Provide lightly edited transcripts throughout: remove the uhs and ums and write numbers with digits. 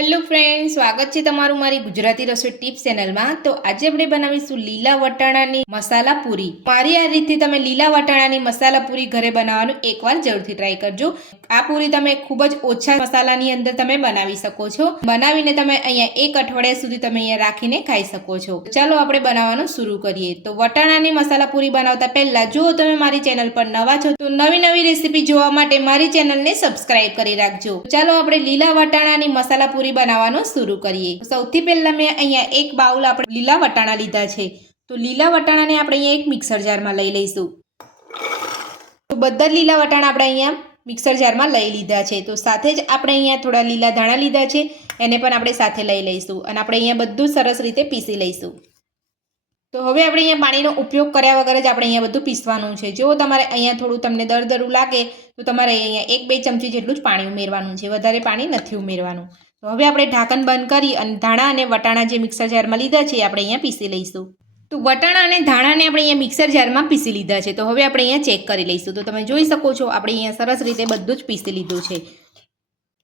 Hello friend, સ્વાગત છે તમારું મારી ગુજરાતી રસોઈ ટિપ્સ ચેનલમાં। તો આજે આપણે બનાવીશું લીલા વટાણાની મસાલા પૂરી। મારી આ રીતે તમે લીલા વટાણાની મસાલા પૂરી ઘરે બનાવવાનું એકવાર જરૂરથી ટ્રાય કરજો। આ પૂરી તમે ખૂબ જ ઓછા મસાલાની અંદર તમે બનાવી શકો છો। બનાવીને તમે અહીંયા એક અઠવાડિયા સુધી તમે અહીંયા રાખીને ખાઈ શકો છો। ચાલો આપણે બનાવવાનું શરૂ કરીએ। તો વટાણાની મસાલા પૂરી બનાવતા પહેલા જો તમે મારી ચેનલ પર નવા છો તો નવી રેસીપી જોવા માટે મારી ચેનલને સબસ્ક્રાઇબ કરી રાખજો। ચાલો આપણે લીલા વટાણાની મસાલા પૂરી બનાવવાનું શરૂ કરીએ। સૌથી પહેલા મેં અહીંયા એક બાઉલ આપણે લીલા વટાણા લીધા છે। તો લીલા વટાણાને આપણે અહીંયા એક મિક્સર જારમાં લઈ લઈશું। તો બધા લીલા વટાણા આપણે અહીંયા મિક્સર જારમાં લઈ લીધા છે। તો સાથે જ આપણે અહીંયા થોડા લીલા ધાણા લીધા છે, એને પણ આપણે સાથે લઈ લઈશું અને આપણે અહીંયા બધું સરસ રીતે પીસી લઈશું। તો હવે આપણે અહીંયા પાણીનો ઉપયોગ કર્યા વગર જ આપણે અહીંયા બધું પીસવાનું છે। જો તમારે અહીંયા થોડું તમને દરદરું લાગે તો તમારે અહીંયા 1-2 ચમચી જેટલું જ પાણી ઉમેરવાનું છે, વધારે પાણી નથી ઉમેરવાનું। તો હવે આપણે ઢાંકણ બંધ કરી અને ધાણા અને વટાણા જે મિક્સર જારમાં લીધા છે આપણે અહીંયા પીસી લઈશું। તો વટાણા અને ધાણાને આપણે અહીંયા મિક્સર જારમાં પીસી લીધા છે। તો હવે આપણે અહીંયા ચેક કરી લઈશું। તો તમે જોઈ શકો છો આપણે અહીંયા સરસ રીતે બધું જ પીસી લીધું છે।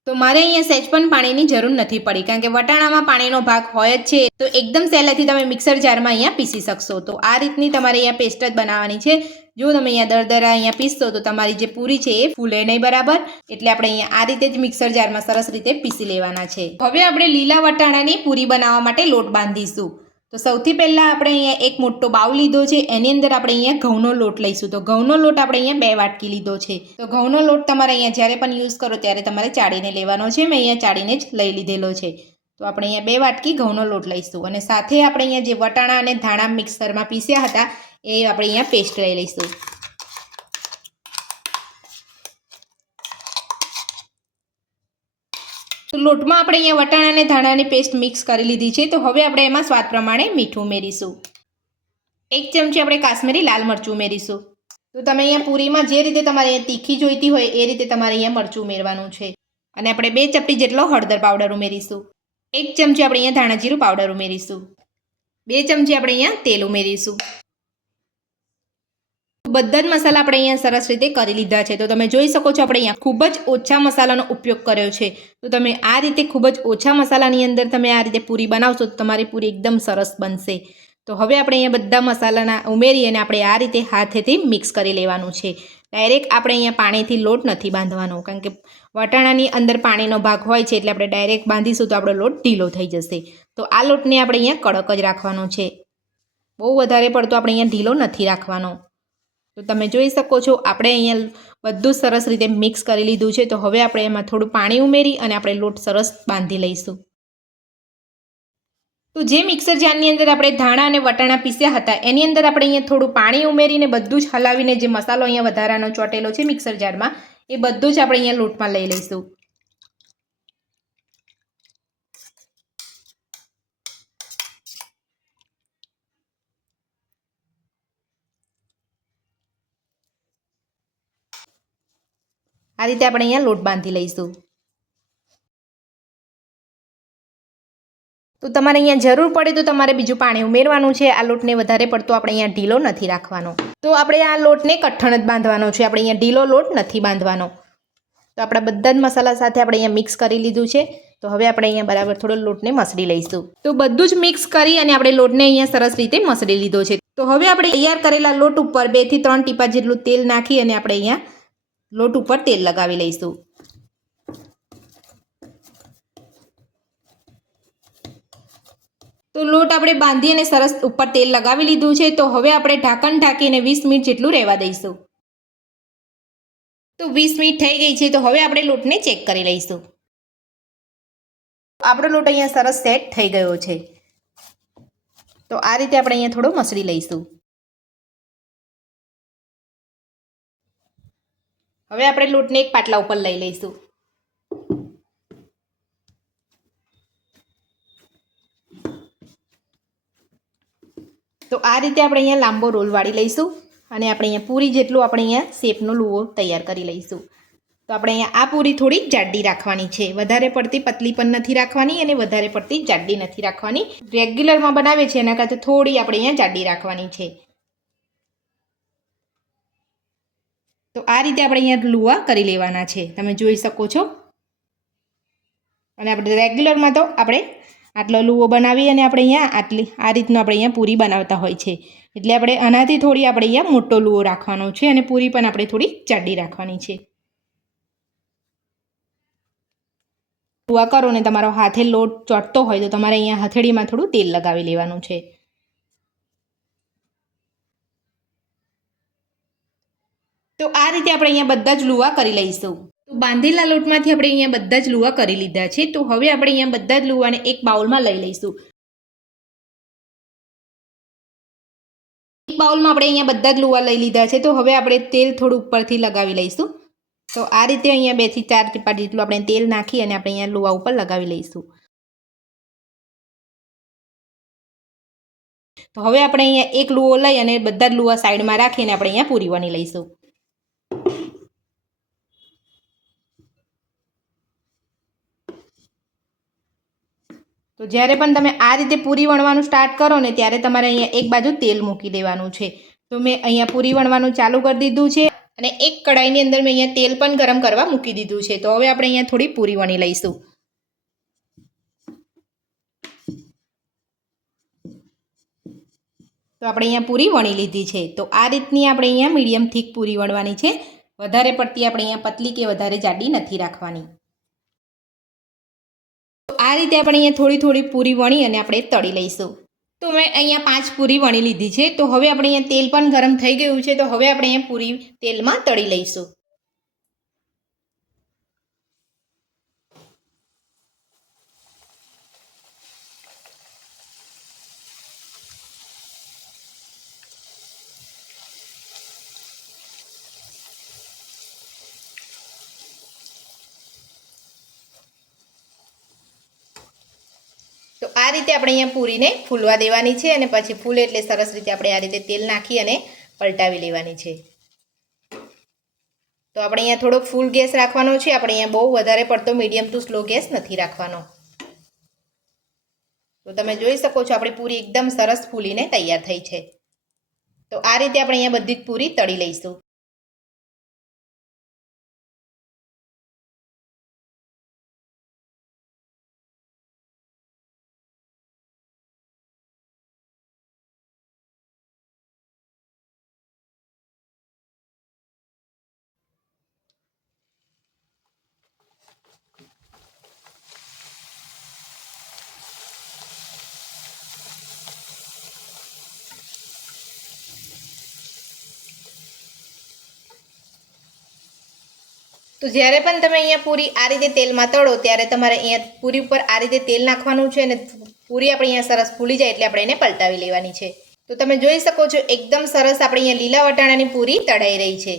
તો મારે અહીંયા સહેજ પણ પાણીની જરૂર નથી પડી, કારણ કે વટાણામાં પાણીનો ભાગ હોય જ છે। તો એકદમ સહેલાઈથી તમે મિક્સર જારમાં અહીંયા પીસી શકશો। તો આ રીતની તમારે અહીંયા પેસ્ટ જ બનાવવાની છે। જો તમે અહીંયા દરદરા અહીંયા પીસશો તો તમારી જે પૂરી છે એ ફૂલે નહીં બરાબર, એટલે આપણે અહીંયા આ રીતે જ મિક્સર જારમાં સરસ રીતે પીસી લેવાના છે। હવે આપણે લીલા વટાણાની પૂરી બનાવવા માટે લોટ બાંધીશું। તો સૌથી પહેલાં આપણે અહીંયા એક મોટો બાઉલ લીધો છે, એની અંદર આપણે અહીંયા ઘઉંનો લોટ લઈશું। તો ઘઉંનો લોટ આપણે અહીંયા 2 વાટકી લીધો છે। તો ઘઉંનો લોટ તમારે અહીંયા જ્યારે પણ યુઝ કરો ત્યારે તમારે ચાળીને લેવાનો છે। મેં અહીંયા ચાળીને જ લઈ લીધેલો છે। તો આપણે અહીંયા 2 વાટકી ઘઉંનો લોટ લઈશું અને સાથે આપણે અહીંયા જે વટાણા અને ધાણા મિક્સરમાં પીસ્યા હતા એ આપણે અહીંયા પેસ્ટ લઈ લઈશું। તો લોટમાં આપણે અહીંયા વટાણા અને ધાણાની પેસ્ટ મિક્સ કરી લીધી છે। તો હવે આપણે એમાં સ્વાદ પ્રમાણે મીઠું ઉમેરીશું। 1 ચમચી આપણે કાશ્મીરી લાલ મરચું ઉમેરીશું। તો તમે અહીંયા પૂરીમાં જે રીતે તમારે અહીંયા તીખી જોઈતી હોય એ રીતે તમારે અહીંયા મરચું ઉમેરવાનું છે। અને આપણે 2 ચપટી જેટલો હળદર પાવડર ઉમેરીશું। 1 ચમચી આપણે અહીંયા ધાણા જીરું પાવડર ઉમેરીશું। 2 ચમચી આપણે અહીંયા તેલ ઉમેરીશું। બધા જ મસાલા આપણે અહીંયા સરસ રીતે કરી લીધા છે। તો તમે જોઈ શકો છો આપણે અહીંયા ખૂબ જ ઓછા મસાલાનો ઉપયોગ કર્યો છે। તો તમે આ રીતે ખૂબ જ ઓછા મસાલાની અંદર તમે આ રીતે પૂરી બનાવશો તો તમારી પૂરી એકદમ સરસ બનશે। તો હવે આપણે અહીંયા બધા મસાલાના ઉમેરી અને આપણે આ રીતે હાથેથી મિક્સ કરી લેવાનું છે। ડાયરેક્ટ આપણે અહીંયા પાણીથી લોટ નથી બાંધવાનો, કારણ કે વટાણાની અંદર પાણીનો ભાગ હોય છે, એટલે આપણે ડાયરેક્ટ બાંધીશું તો આપણો લોટ ઢીલો થઈ જશે। તો આ લોટને આપણે અહીંયા કડક જ રાખવાનો છે, બહુ વધારે પડતો આપણે અહીંયા ઢીલો નથી રાખવાનો। તો તમે જોઈ શકો છો આપણે અહીંયા બધું સરસ રીતે મિક્સ કરી લીધું છે। તો હવે આપણે એમાં થોડું પાણી ઉમેરી અને આપણે લોટ સરસ બાંધી લઈશું। તો જે મિક્સર જારની અંદર આપણે ધાણા અને વટાણા પીસ્યા હતા એની અંદર આપણે અહીંયા થોડું પાણી ઉમેરીને બધું જ હલાવીને જે મસાલો અહીંયા વધારાનો ચોટેલો છે મિક્સર જારમાં એ બધું જ આપણે અહીંયા લોટમાં લઈ લઈશું। આ રીતે આપણે અહીંયા લોટ બાંધી લઈશું। તો તમારે અહીંયા જરૂર પડે તો તમારે બીજું પાણી ઉમેરવાનું છે। આ લોટને વધારે પડતો આપણે અહીંયા ઢીલો નથી રાખવાનો। તો આપણે આ લોટને કઠણ જ બાંધવાનો છે, આપણે અહીંયા ઢીલો લોટ નથી બાંધવાનો। તો આપણા બધા જ મસાલા સાથે આપણે અહીંયા મિક્સ કરી લીધું છે। તો હવે આપણે અહીંયા બરાબર થોડો લોટને મસળી લઈશું। તો બધું જ મિક્સ કરી અને આપણે લોટને અહીંયા સરસ રીતે મસળી લીધો છે। તો હવે આપણે તૈયાર કરેલા લોટ ઉપર 2 થી 3 ટીપા જેટલું તેલ નાખી અને આપણે અહીંયા લોટ ઉપર તેલ લગાવી લઈશું। તો લોટ આપણે બાંધી અને સરસ ઉપર તેલ લગાવી લીધું છે। તો હવે આપણે ઢાંકણ ઢાંકીને 20 મિનિટ જેટલું રહેવા દઈશું। તો 20 મિનિટ થઈ ગઈ છે। તો હવે આપણે લોટને ચેક કરી લઈશું। આપણો લોટ અહીંયા સરસ સેટ થઈ ગયો છે। તો આ રીતે આપણે અહીંયા થોડો મસળી લઈશું। હવે આપણે લોટને એક પાટલા ઉપર લઈ લઈશું। તો આ રીતે આપણે અહીંયા લાંબો રોલ વાળી લઈશું અને આપણે અહીંયા પૂરી જેટલું આપણે અહીંયા શેપનો લુઓ તૈયાર કરી લઈશું। તો આપણે અહીંયા આ પૂરી થોડી જાડી રાખવાની છે, વધારે પડતી પતલી પણ નથી રાખવાની અને વધારે પડતી જાડી નથી રાખવાની। રેગ્યુલરમાં બનાવે છે એના કરતાં થોડી આપણે અહીંયા જાડી રાખવાની છે। તો આ રીતે આપણે અહીંયા લુવા કરી લેવાના છે, તમે જોઈ શકો છો। અને આપણે રેગ્યુલરમાં તો આપણે આટલો લુવો બનાવી અને આપણે અહીંયા આ રીતનું આપણે અહીંયા પૂરી બનાવતા હોય છે. એટલે આપણે આનાથી થોડી આપણે અહીંયા મોટો લુવો રાખવાનો છે અને પૂરી પણ આપણે થોડી જાડી રાખવાની છે. લુવા કરો ને તમારો હાથે લોટ ચોંટતો હોય તો તમારે અહીંયા હથેળીમાં થોડું તેલ લગાવી લેવાનું છે. તો આ રીતે આપણે અહીંયા બધા જ લુવા કરી લઈશું. તો બાંધેલા લોટમાંથી આપણે અહીંયા બધા જ લુવા કરી લીધા છે. તો હવે આપણે અહીંયા બધા જ લુવાને એક બાઉલમાં લઈ લઈશું. એક બાઉલમાં આપણે અહીંયા બધા જ લુવા લઈ લીધા છે. તો હવે આપણે તેલ થોડું ઉપરથી લગાવી લઈશું. તો આ રીતે અહીંયા 2 થી 4 ટીપા જેટલું આપણે તેલ નાખી અને આપણે અહીંયા લુવા ઉપર લગાવી લઈશું. તો હવે આપણે અહીંયા એક લુવો લઈ અને બધા જ લુવા સાઈડમાં રાખીને આપણે અહીંયા પૂરી વણી લઈશું. તો જ્યારે પણ તમે આ રીતે પૂરી વણવાનું સ્ટાર્ટ કરો ને ત્યારે તમારે અહીંયા એક બાજુ તેલ મૂકી દેવાનું છે. તો મેં અહીંયા પૂરી વણવાનું ચાલુ કરી દીધું છે અને એક કઢાઈની અંદર મેં અહીંયા તેલ પણ ગરમ કરવા મૂકી દીધું છે. તો હવે આપણે અહીંયા થોડી પૂરી વણી લઈશું. તો આપણે અહીંયા પૂરી વણી લીધી છે. તો આ રીતની આપણે અહીંયા મીડિયમ થીક પૂરી વણવાની છે. વધારે પડતી આપણે અહીંયા પતલી કે વધારે જાડી નથી રાખવાની. તો આ રીતે આપણે અહીંયા થોડી થોડી પૂરી વણી અને આપણે તળી લઈશું. તો મેં અહીંયા 5 પૂરી વણી લીધી છે. તો હવે આપણે અહીંયા તેલ પણ ગરમ થઈ ગયું છે. તો હવે આપણે અહીંયા પૂરી તેલમાં તળી લઈશું. તો આ રીતે આપણે અહીંયા પૂરીને ફૂલવા દેવાની છે અને પછી ફૂલે એટલે સરસ રીતે આપણે આ રીતે તેલ નાખી અને પલટાવી લેવાની છે. તો આપણે અહીંયા થોડો ફૂલ ગેસ રાખવાનો છે. આપણે અહીંયા બહુ વધારે પડતો મીડિયમ ટુ સ્લો ગેસ નથી રાખવાનો. તો તમે જોઈ શકો છો આપણી પૂરી એકદમ સરસ ફૂલીને તૈયાર થઈ છે. તો આ રીતે આપણે અહીંયા બધી જ પૂરી તળી લઈશું. તો જ્યારે પણ તમે અહીંયા પૂરી આ રીતે તેલમાં તળો ત્યારે તમારે અહીંયા પૂરી ઉપર આ રીતે તેલ નાખવાનું છે અને પૂરી આપણે અહીંયા સરસ ફૂલી જાય એટલે આપણે એને પલટાવી લેવાની છે. તો તમે જોઈ શકો છો એકદમ સરસ આપણે અહીંયા લીલા વટાણાની પૂરી તળાઈ રહી છે.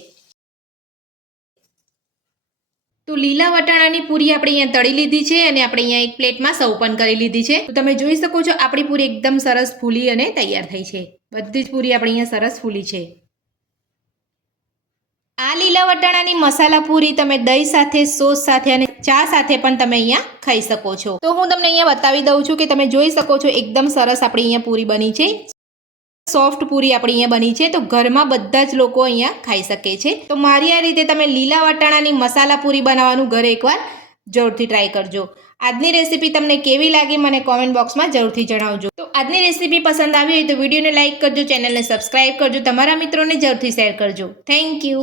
તો લીલા વટાણાની પૂરી આપણે અહીંયા તળી લીધી છે અને આપણે અહીંયા એક પ્લેટમાં સર્વ પણ કરી લીધી છે. તો તમે જોઈ શકો છો આપણી પૂરી એકદમ સરસ ફૂલી અને તૈયાર થઈ છે. બધી જ પૂરી આપણે અહીંયા સરસ ફૂલી છે. આ લીલા વટાણાની મસાલા પૂરી તમે દહીં સાથે, સોસ સાથે અને ચા સાથે પણ તમે અહીંયા ખાઈ શકો છો. તો હું તમને અહીંયા બતાવી દઉં છું કે તમે જોઈ શકો છો એકદમ સરસ આપણી અહીંયા પૂરી બની છે. સોફ્ટ પૂરી આપણી અહીંયા બની છે. તો ઘરમાં બધા જ લોકો અહીંયા ખાઈ શકે છે. તો મારી આ રીતે તમે લીલા વટાણાની મસાલા પૂરી બનાવવાનું ઘરે એકવાર જરૂરથી ટ્રાય કરજો. આજની રેસીપી તમને કેવી લાગી મને કોમેન્ટ બોક્સમાં જરૂરથી જણાવજો. તો આજની રેસીપી પસંદ આવી હોય તો વિડીયોને લાઇક કરજો, ચેનલને સબસ્ક્રાઇબ કરજો, તમારા મિત્રોને જરૂરથી શેર કરજો. Thank you.